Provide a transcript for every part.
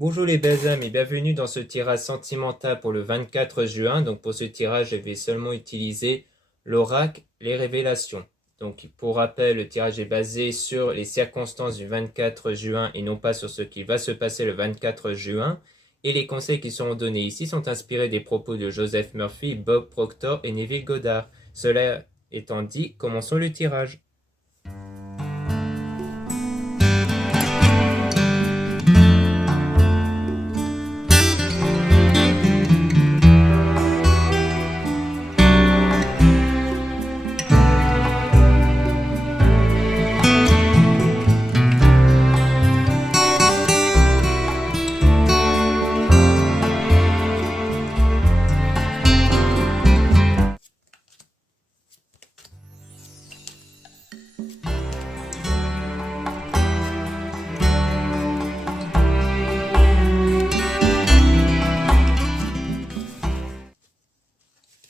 Bonjour les belles âmes et bienvenue dans ce tirage sentimental pour le 24 juin. Donc pour ce tirage, je vais seulement utiliser l'oracle, les révélations. Donc pour rappel, le tirage est basé sur les circonstances du 24 juin et non pas sur ce qui va se passer le 24 juin. Et les conseils qui seront donnés ici sont inspirés des propos de Joseph Murphy, Bob Proctor et Neville Goddard. Cela étant dit, commençons le tirage.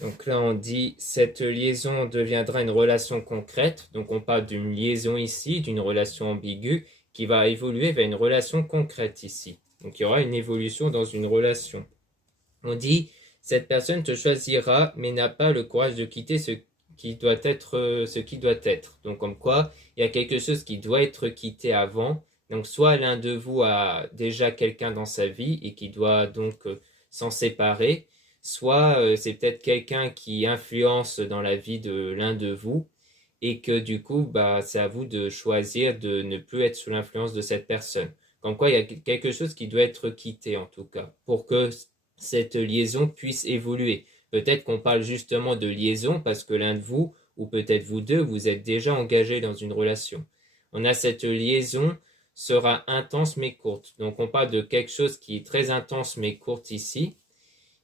Donc là, on dit cette liaison deviendra une relation concrète. Donc on parle d'une liaison ici, d'une relation ambiguë qui va évoluer vers une relation concrète ici. Donc il y aura une évolution dans une relation. On dit cette personne te choisira mais n'a pas le courage de quitter ce qui doit être. Donc comme quoi, il y a quelque chose qui doit être quitté avant. Donc soit l'un de vous a déjà quelqu'un dans sa vie et qui doit donc s'en séparer, soit c'est peut-être quelqu'un qui influence dans la vie de l'un de vous et que du coup, c'est à vous de choisir de ne plus être sous l'influence de cette personne. Comme quoi, il y a quelque chose qui doit être quitté en tout cas, pour que cette liaison puisse évoluer. Peut-être qu'on parle justement de liaison parce que l'un de vous, ou peut-être vous deux, vous êtes déjà engagés dans une relation. On a cette liaison sera intense mais courte. Donc on parle de quelque chose qui est très intense mais courte ici.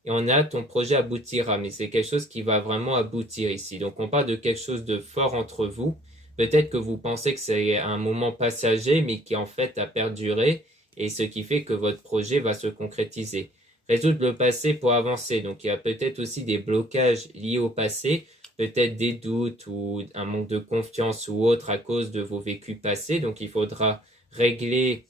Et on a ton projet aboutira, mais c'est quelque chose qui va vraiment aboutir ici. Donc on parle de quelque chose de fort entre vous. Peut-être que vous pensez que c'est un moment passager, mais qui en fait a perduré, et ce qui fait que votre projet va se concrétiser. Résoudre le passé pour avancer. Donc il y a peut-être aussi des blocages liés au passé, peut-être des doutes ou un manque de confiance ou autre à cause de vos vécus passés. Donc il faudra régler,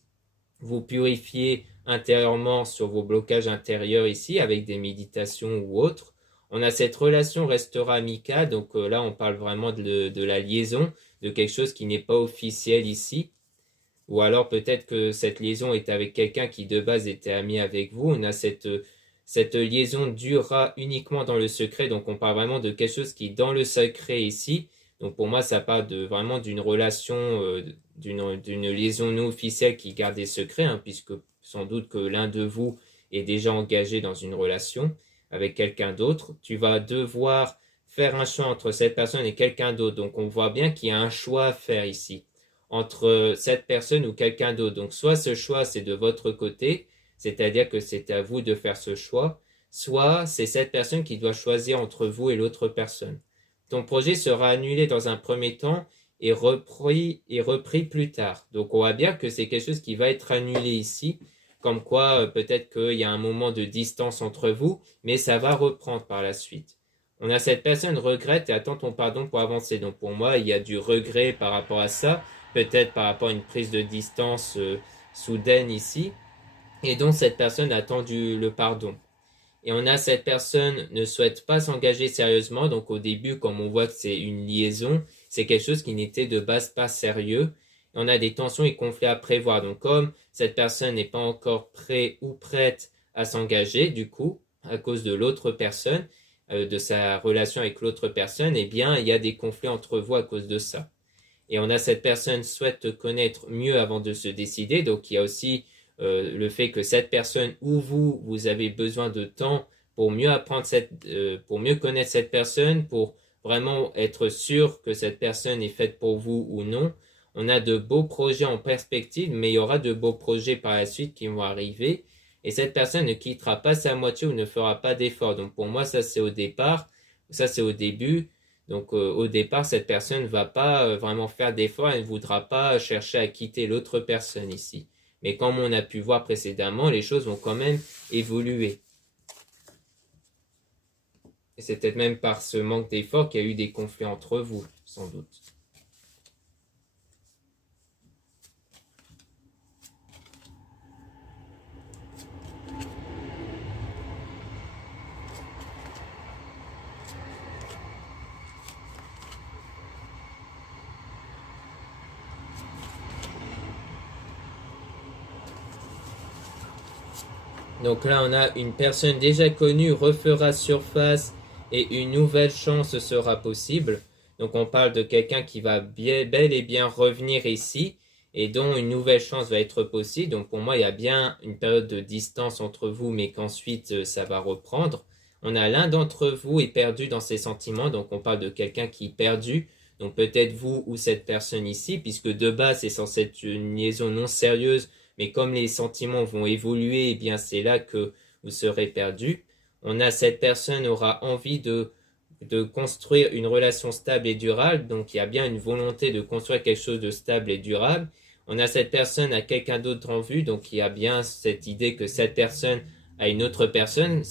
vous purifier intérieurement sur vos blocages intérieurs ici avec des méditations ou autres. On a cette relation restera amicale, donc là on parle vraiment de la liaison, de quelque chose qui n'est pas officiel ici. Ou alors peut-être que cette liaison est avec quelqu'un qui de base était ami avec vous. On a cette liaison durera uniquement dans le secret, donc on parle vraiment de quelque chose qui est dans le secret ici. Donc pour moi ça parle vraiment d'une relation, d'une liaison non officielle qui garde des secrets, hein, puisque sans doute que l'un de vous est déjà engagé dans une relation avec quelqu'un d'autre. Tu vas devoir faire un choix entre cette personne et quelqu'un d'autre. Donc on voit bien qu'il y a un choix à faire ici entre cette personne ou quelqu'un d'autre. Donc soit ce choix c'est de votre côté, c'est-à-dire que c'est à vous de faire ce choix, soit c'est cette personne qui doit choisir entre vous et l'autre personne. Ton projet sera annulé dans un premier temps et repris plus tard. Donc on voit bien que c'est quelque chose qui va être annulé ici, comme quoi peut-être qu'il y a un moment de distance entre vous, mais ça va reprendre par la suite. On a cette personne regrette et attend ton pardon pour avancer. Donc pour moi, il y a du regret par rapport à ça, peut-être par rapport à une prise de distance soudaine ici, et donc cette personne attend le pardon. Et on a cette personne ne souhaite pas s'engager sérieusement, donc au début, comme on voit que c'est une liaison, c'est quelque chose qui n'était de base pas sérieux. Et on a des tensions et conflits à prévoir. Donc comme cette personne n'est pas encore prêt ou prête à s'engager, du coup, à cause de l'autre personne, de sa relation avec l'autre personne, eh bien, il y a des conflits entre vous à cause de ça. Et on a cette personne souhaite te connaître mieux avant de se décider. Donc il y a aussi le fait que cette personne ou vous avez besoin de temps pour mieux apprendre pour mieux connaître cette personne, pour vraiment être sûr que cette personne est faite pour vous ou non. On a de beaux projets en perspective, mais il y aura de beaux projets par la suite qui vont arriver. Et cette personne ne quittera pas sa moitié ou ne fera pas d'effort. Donc pour moi, ça c'est au départ, ça c'est au début. Donc au départ, cette personne ne va pas vraiment faire d'efforts, elle ne voudra pas chercher à quitter l'autre personne ici. Mais comme on a pu voir précédemment, les choses vont quand même évoluer. Et c'est peut-être même par ce manque d'effort qu'il y a eu des conflits entre vous, sans doute. Donc là, on a une personne déjà connue refera surface et une nouvelle chance sera possible. Donc on parle de quelqu'un qui va bel et bien revenir ici et dont une nouvelle chance va être possible. Donc pour moi, il y a bien une période de distance entre vous, mais qu'ensuite ça va reprendre. On a l'un d'entre vous est perdu dans ses sentiments, donc on parle de quelqu'un qui est perdu. Donc peut-être vous ou cette personne ici, puisque de base c'est censé être une liaison non sérieuse, mais comme les sentiments vont évoluer, eh bien c'est là que vous serez perdu. On a cette personne aura envie de construire une relation stable et durable, donc il y a bien une volonté de construire quelque chose de stable et durable. On a cette personne à quelqu'un d'autre en vue, donc il y a bien cette idée que cette personne a une autre personne,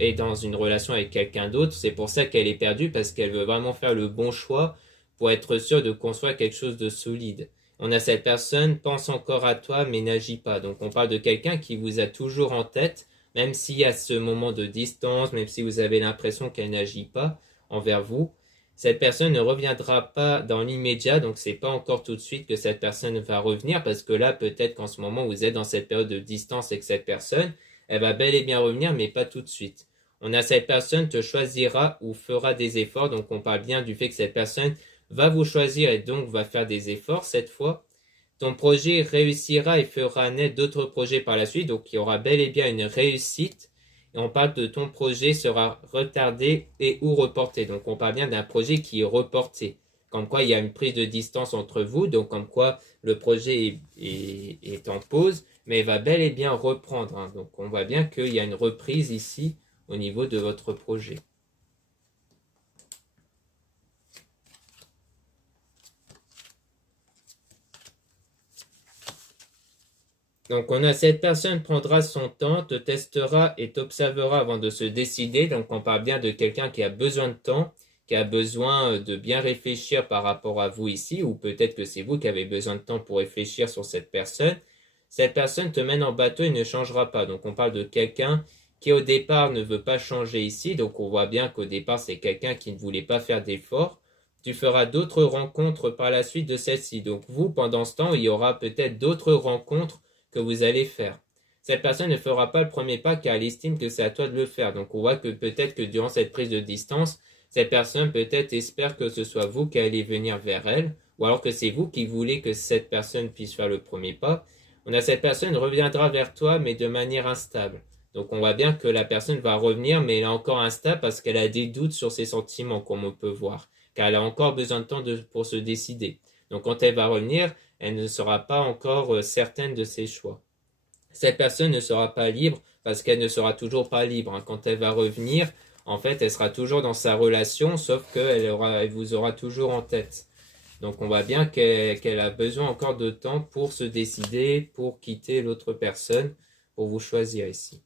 est dans une relation avec quelqu'un d'autre. C'est pour ça qu'elle est perdue, parce qu'elle veut vraiment faire le bon choix pour être sûre de construire quelque chose de solide. On a cette personne, pense encore à toi, mais n'agit pas. Donc on parle de quelqu'un qui vous a toujours en tête, même s'il y a ce moment de distance, même si vous avez l'impression qu'elle n'agit pas envers vous. Cette personne ne reviendra pas dans l'immédiat, donc c'est pas encore tout de suite que cette personne va revenir, parce que là, peut-être qu'en ce moment, vous êtes dans cette période de distance avec cette personne, elle va bel et bien revenir, mais pas tout de suite. On a cette personne te choisira ou fera des efforts, donc on parle bien du fait que cette personne va vous choisir et donc va faire des efforts cette fois. Ton projet réussira et fera naître d'autres projets par la suite, donc il y aura bel et bien une réussite. Et on parle de ton projet sera retardé et ou reporté. Donc on parle bien d'un projet qui est reporté. Comme quoi il y a une prise de distance entre vous, donc comme quoi le projet est en pause, mais il va bel et bien reprendre, hein. Donc on voit bien qu'il y a une reprise ici au niveau de votre projet. Donc on a cette personne prendra son temps, te testera et t'observera avant de se décider. Donc on parle bien de quelqu'un qui a besoin de temps, qui a besoin de bien réfléchir par rapport à vous ici, ou peut-être que c'est vous qui avez besoin de temps pour réfléchir sur cette personne. Cette personne te mène en bateau et ne changera pas. Donc on parle de quelqu'un qui au départ ne veut pas changer ici. Donc on voit bien qu'au départ c'est quelqu'un qui ne voulait pas faire d'efforts. Tu feras d'autres rencontres par la suite de celle-ci. Donc vous, pendant ce temps, il y aura peut-être d'autres rencontres que vous allez faire. Cette personne ne fera pas le premier pas car elle estime que c'est à toi de le faire. Donc on voit que peut-être que durant cette prise de distance, cette personne peut-être espère que ce soit vous qui allez venir vers elle, ou alors que c'est vous qui voulez que cette personne puisse faire le premier pas. On a cette personne reviendra vers toi, mais de manière instable. Donc on voit bien que la personne va revenir, mais elle est encore instable parce qu'elle a des doutes sur ses sentiments, comme on peut voir, car elle a encore besoin de temps pour se décider. Donc quand elle va revenir, elle ne sera pas encore certaine de ses choix. Cette personne ne sera pas libre parce qu'elle ne sera toujours pas libre, hein. Quand elle va revenir, en fait, elle sera toujours dans sa relation, sauf elle vous aura toujours en tête. Donc on voit bien qu'elle a besoin encore de temps pour se décider, pour quitter l'autre personne, pour vous choisir ici.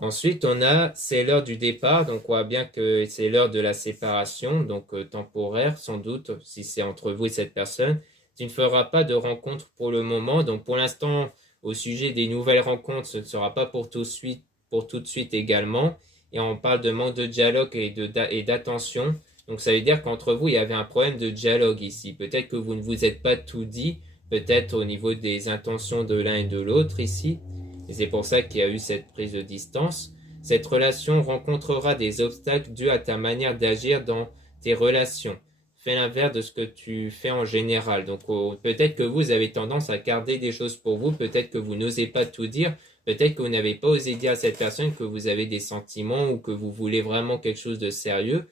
Ensuite, on a c'est l'heure du départ, donc on voit bien que c'est l'heure de la séparation, donc temporaire sans doute, si c'est entre vous et cette personne. Tu ne feras pas de rencontre pour le moment, donc pour l'instant, au sujet des nouvelles rencontres, ce ne sera pas pour tout de suite également. Et on parle de manque de dialogue et d'attention. Donc ça veut dire qu'entre vous, il y avait un problème de dialogue ici. Peut-être que vous ne vous êtes pas tout dit, peut-être au niveau des intentions de l'un et de l'autre ici. Et c'est pour ça qu'il y a eu cette prise de distance. Cette relation rencontrera des obstacles dus à ta manière d'agir dans tes relations. Fais l'inverse de ce que tu fais en général. Donc peut-être que vous avez tendance à garder des choses pour vous, peut-être que vous n'osez pas tout dire, peut-être que vous n'avez pas osé dire à cette personne que vous avez des sentiments ou que vous voulez vraiment quelque chose de sérieux,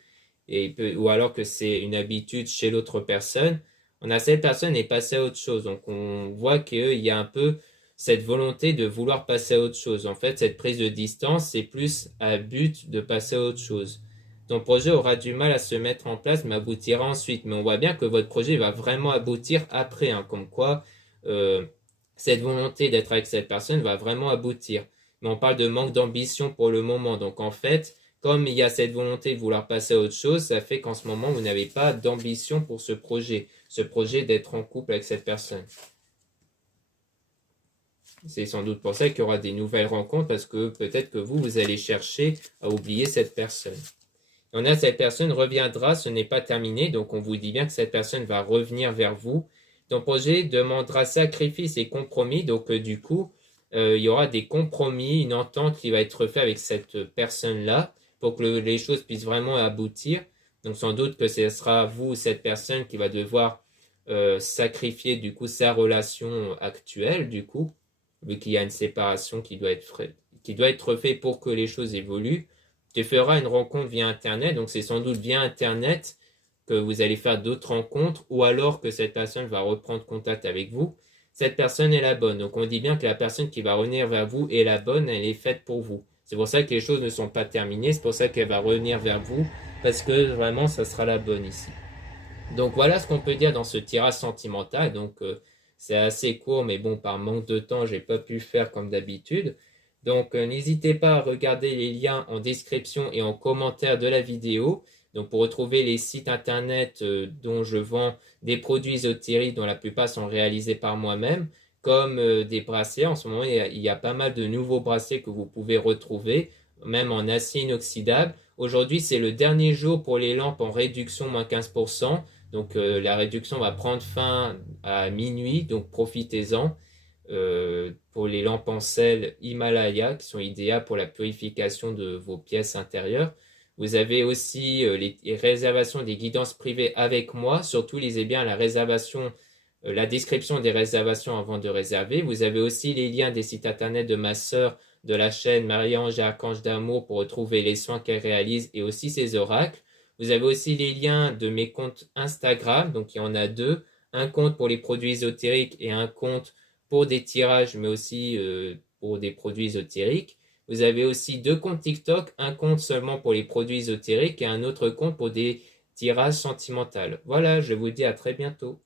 ou alors que c'est une habitude chez l'autre personne. On a cette personne est passée à autre chose. Donc on voit qu'il y a un peu cette volonté de vouloir passer à autre chose. En fait, cette prise de distance, c'est plus à but de passer à autre chose. Ton projet aura du mal à se mettre en place, mais aboutira ensuite. Mais on voit bien que votre projet va vraiment aboutir après, hein, comme quoi cette volonté d'être avec cette personne va vraiment aboutir. Mais on parle de manque d'ambition pour le moment. Donc en fait, comme il y a cette volonté de vouloir passer à autre chose, ça fait qu'en ce moment, vous n'avez pas d'ambition pour ce projet d'être en couple avec cette personne. C'est sans doute pour ça qu'il y aura des nouvelles rencontres, parce que peut-être que vous allez chercher à oublier cette personne. On a cette personne reviendra, ce n'est pas terminé, donc on vous dit bien que cette personne va revenir vers vous, Ton projet demandera sacrifice et compromis. Donc, du coup, il y aura des compromis, une entente qui va être faite avec cette personne-là pour que les choses puissent vraiment aboutir. Donc, sans doute que ce sera vous, cette personne, qui va devoir sacrifier, du coup, sa relation actuelle, du coup, vu qu'il y a une séparation qui doit être faite pour que les choses évoluent. Tu feras une rencontre via Internet. Donc, c'est sans doute via Internet que vous allez faire d'autres rencontres ou alors que cette personne va reprendre contact avec vous. Cette personne est la bonne. Donc on dit bien que la personne qui va revenir vers vous est la bonne, elle est faite pour vous. C'est pour ça que les choses ne sont pas terminées, c'est pour ça qu'elle va revenir vers vous, parce que vraiment ça sera la bonne ici. Donc voilà ce qu'on peut dire dans ce tirage sentimental. Donc c'est assez court, mais bon, par manque de temps, j'ai pas pu le faire comme d'habitude. Donc n'hésitez pas à regarder les liens en description et en commentaire de la vidéo. Donc pour retrouver les sites internet dont je vends des produits ésotériques dont la plupart sont réalisés par moi-même, comme des bracelets. En ce moment, il y a pas mal de nouveaux bracelets que vous pouvez retrouver, même en acier inoxydable. Aujourd'hui, c'est le dernier jour pour les lampes en réduction moins 15%. Donc la réduction va prendre fin à minuit, donc profitez-en. Pour les lampes en sel Himalaya qui sont idéales pour la purification de vos pièces intérieures. Vous avez aussi les réservations des guidances privées avec moi. Surtout, lisez bien la réservation, la description des réservations avant de réserver. Vous avez aussi les liens des sites internet de ma sœur de la chaîne Marie-Ange et Archange d'Amour pour retrouver les soins qu'elle réalise et aussi ses oracles. Vous avez aussi les liens de mes comptes Instagram, donc il y en a deux. Un compte pour les produits ésotériques et un compte pour des tirages, mais aussi pour des produits ésotériques. Vous avez aussi deux comptes TikTok, un compte seulement pour les produits ésotériques et un autre compte pour des tirages sentimentaux. Voilà, je vous dis à très bientôt.